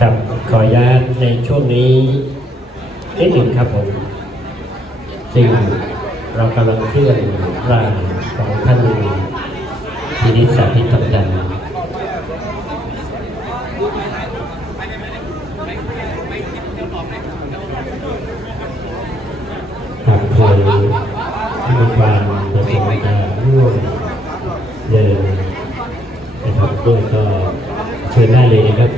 ครับ ขออนุญาตในช่วงนี้นิดหนึ่งครับผมซึ่งเรากำลังเคลื่อนร่างของท่านพินิจสาธิตทองจันทร์หากเคยมีความประสงค์จะร่วมเดินนะครับด้วยก็เชิญได้เลยนะครับ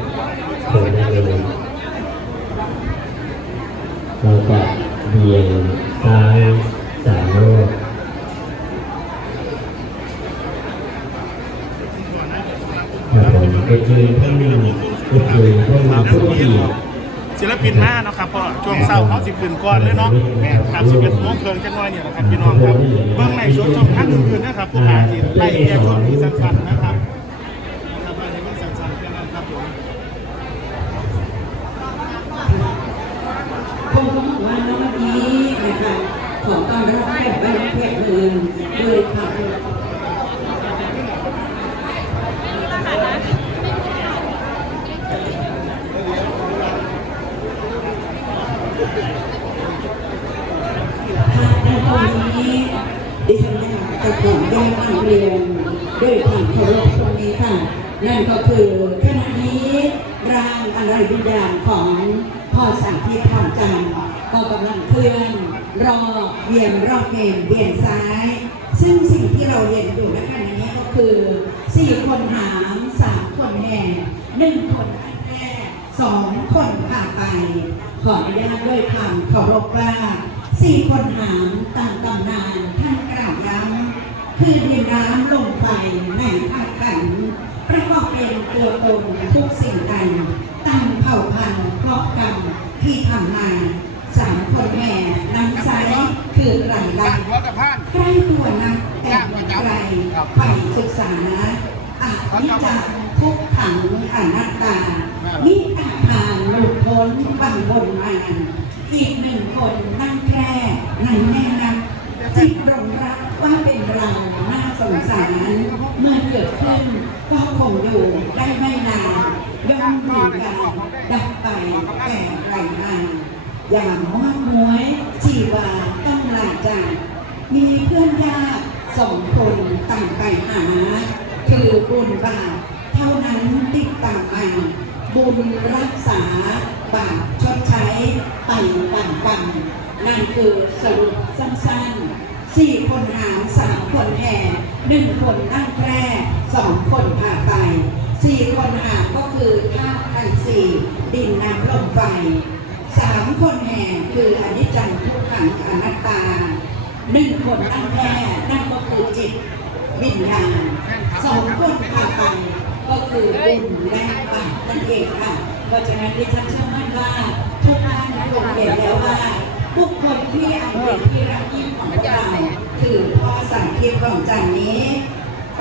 เชิญได้เลยเราจะเบี่ยงซ้ายสามรอบครับผมก็คือท่านก็คือท่านผู้ที่ศิลปินมาเนาะครับพ่อช่วงเศร้าเขาสิขึ้นก่อนเลยเนาะแม่ครับสิบเอ็ดโมงเกินจังน้อยเนี่ยนะครับพี่น้องครับเบื้องในส่วนช่องท่างอื่นๆนะครับผู้หาสิไล่แยกช่วงนี้สั้นๆนะครับอันนี้เป็นสั้นๆแค่นั้นครับผม ผมก็บอกว่าน้องวันนี้นะคะขอต้อนรับแขกบ้านแขกเมืองด้วยค่ะในวันนี้ดิฉันนะคะจะขอแย้งเรียน ด้วยความเคารพตรงนี้ค่ะ นั่นก็คือขณะนี้ร่างอะไรวิญญาณของพ่อสังที่ทำจันก็กำลังเคลื่อนรอเวียนรอบเมนเวียนซ้าย ซึ่งสิ่งที่เราเห็นอยู่ในขณะนี้ก็คือสี่คนหามสามคนแห่หนึ่งคนแรกสองคนพาไป ขออนุญาตด้วยความเคารพว่าสี่คนหามตามตำนานท่านกล่าวย้ำ คือดินน้ำลมไฟในภาคขันธ์ประกอบเป็นตัวตนทุกสิ่งใดตามเผ่าพันธุ์ครอบกรรมที่ทำมาสามคนแม่น้ำไซคือไรลัตั้งหัวกับพานใกล้ตัวนักแต่ไกลไปศึกษาอานิจจังทุกขังอนัตตานิอาคาหลุดพ้นบังบนมาอีกหนึ่งคนนั่งแค่ในแม่น้ำ จิตรงรักว่าเป็นเราน่าสงสารเมื่อเกิดขึ้นก็คงอยู่ได้ไม่นานย่อมถึงกันดับไปแก่ไรมาอย่างมากมวยชีวาต้องลาจากมีเพื่อนยากสองคนต่างไปหา คือบุญบาปเท่านั้นติดตามมาบุญรักษาบาปชดใช้ไปต่างกันนั่นคือสรุปสั้นๆ สี่คนหามสามคนแห่หนึ่งคนนั่งแคร่สองคนพาไปสี่คนหามก็คือธาตุไทยสี่ดินน้ำลมไฟสามคนแห่คืออนิจจังทุกขังอนัตตาหนึ่งคนนั่งแคร่นั่นก็คือจิตวิญญาณสองคนพาไปก็คือบุญและบาปนั่นเองค่ะเพราะฉะนั้นดิฉันเชื่อมั่นว่าทุกท่านคงเห็นแล้วว่า บุคคลที่อันเป็นที่รักยิ่งของเราคือพ่อสังคิดของจันนี้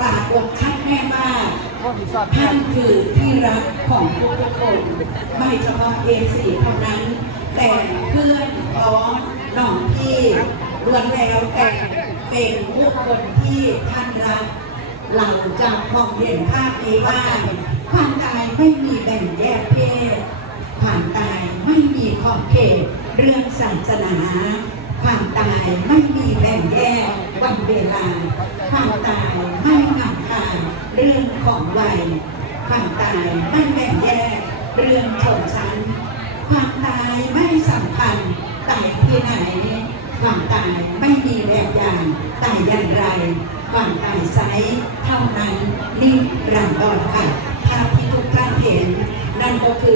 ปากฏชัดแน่มากท่านคือที่รักของทุกทุกคน ไม่เฉพาะเอซีเท่านั้น แต่เพื่อนพ้องน้องพี่ล้วนแล้วแต่เป็นบุคคลที่ท่านรักเราจะมองเห็นภาพนี้ว่าความตายไม่มีแบ่งแยกเพศความตายไม่มีขอบเขต เรื่องศาสนา ความตายไม่มีแบ่งแยกวันเวลา ความตายไม่นำทางเรื่องของวัย ความตายไม่แบ่งแยกเรื่องชนชั้น ความตายไม่สำคัญตายที่ไหน ความตายไม่มีแบบอย่างตายอย่างไร ความตายไซเท่านั้นนี่รันดอนค่ะภาพที่ทุกท่านเห็นนั่นก็คือ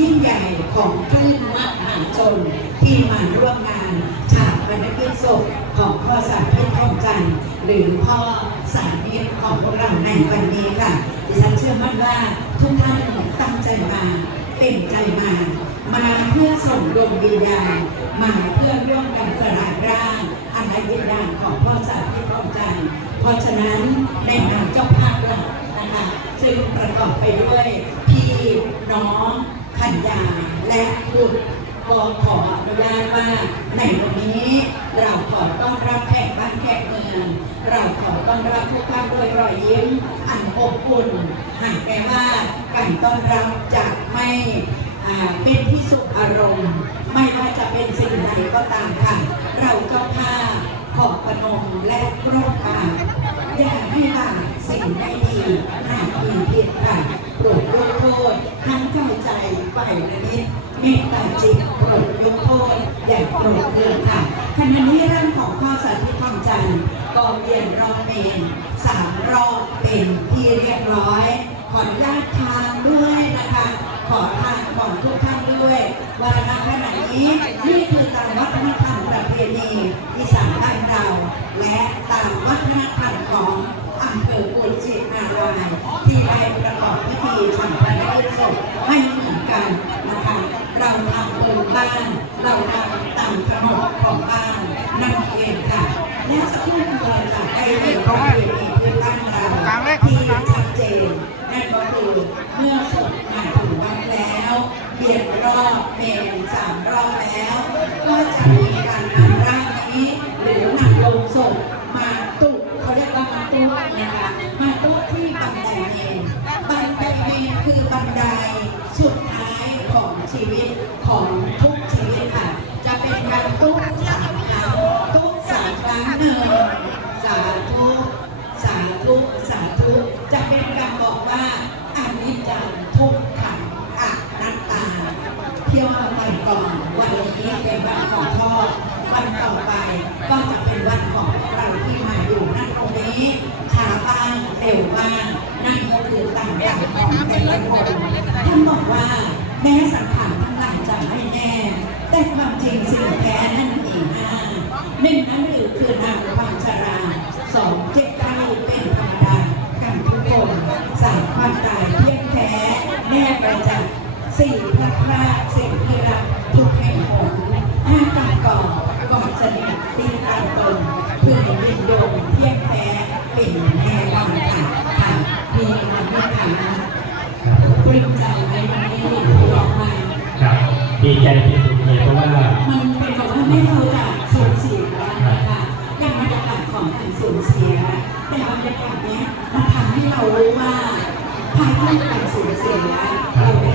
ยิ่งใหญ่ของคลื่นมหาชนที่มาร่วมงานฉากบรรณกิจศพของพ่อสารพิษทองจันทร์หรือพ่อสารพิษของพวกเราในวันนี้ค่ะดิฉันเชื่อมั่นว่าทุกท่านตั้งใจมาเต็มใจมา มาเพื่อส่งดวงวิญญาณมาเพื่อร่วมกันสลายร่างอันใดวิญญาณของพ่อสารพิษทองจันทร์เพราะฉะนั้นในนามเจ้าภาพหลักนะคะซึ่งประกอบไปด้วยพี่น้อง ขันยาและบุตรก็ขออนุญาตว่าในวันนี้ เราขอต้อนรับแขกบ้านแขกเมืองเราขอต้อนรับทุกท่านด้วยรอยยิ้มอันอบอุ่นหากแม้ว่าการต้อนรับจะไม่เป็นที่สุขอารมณ์ ไม่ว่าจะเป็นสิ่งใดก็ตามค่ะ เราเจ้าภาพขอบประนมและร่วมกันอย่าให้บาสิ่งไม่ดีหากมีผิดค่ะโปรดยกโท ษทั้งกายใจฝ่ายละนิดเมตตาจิตโปรดยกโทษอย่าโกรธเคือค่ะขณะนี้ร่างของข้อสาธิตทองจันทร์กองเรียนรอบเมนสามรอบเป็นที่เรียบร้อย ขออนุญาตทานด้วยนะคะ ขอทานของทุกท่านด้วยว่าณขณะนี้นี่คือตามวัฒนธรรมประเพณีอีสานบ้านเรา และตามวัฒนธรรมของอำเภอปุจิตนารายณ์ที่ได้ประกอบพิธีทำพระราชศพให้เหมือน กันนะคะ เราทำเปิดบ้าน เราทำตามขนบของบ้านนั่นเองค่ะและสักครู่เราจะได้เห็นประเพณีพื้นบ้านเราที่ชัดเจนนั่นก็คือเมื่อศพมาถึงบ้านแล้วเวียนรอบเมนสาม ชีวิตของทุกชีวิตค่ะ จะเป็นการตุกสามครั้งตุกสามครั้งหนึ่งสาธุสาธุสาธุจะเป็นการบอกว่าอันนี้จังทุกขังอักนัตตา เที่ยวมาไปก่อนวันนี้เป็นวันของพ่อวันต่อไปก็จะเป็นวันของเราที่มาอยู่นั่นตรงนี้ช้าบ้างเร็วบ้างนั่นก็คือต่างอย่างของแต่ละคนท่านบอกว่าแม้สัง สี่พระพราสิ่งที่รักทุกแห่งหนห้าการก่อก่อนสนิทตีการตนเพื่อยินโยงเที่ยงแท้เป็นแน่นอนค่ะค่ะมีความเมตตาปริ้มใจในวันนี้ที่ออกมาครับดีใจที่สุดเลยเพราะว่ามันเป็นแบบว่าไม่เราจะสูญเสียนะคะอย่างบรรยากาศของการสูญเสีย แต่บรรยากาศเนี้ยมันทำให้เรารู้ว่าภายใต้การสูญเสียเรา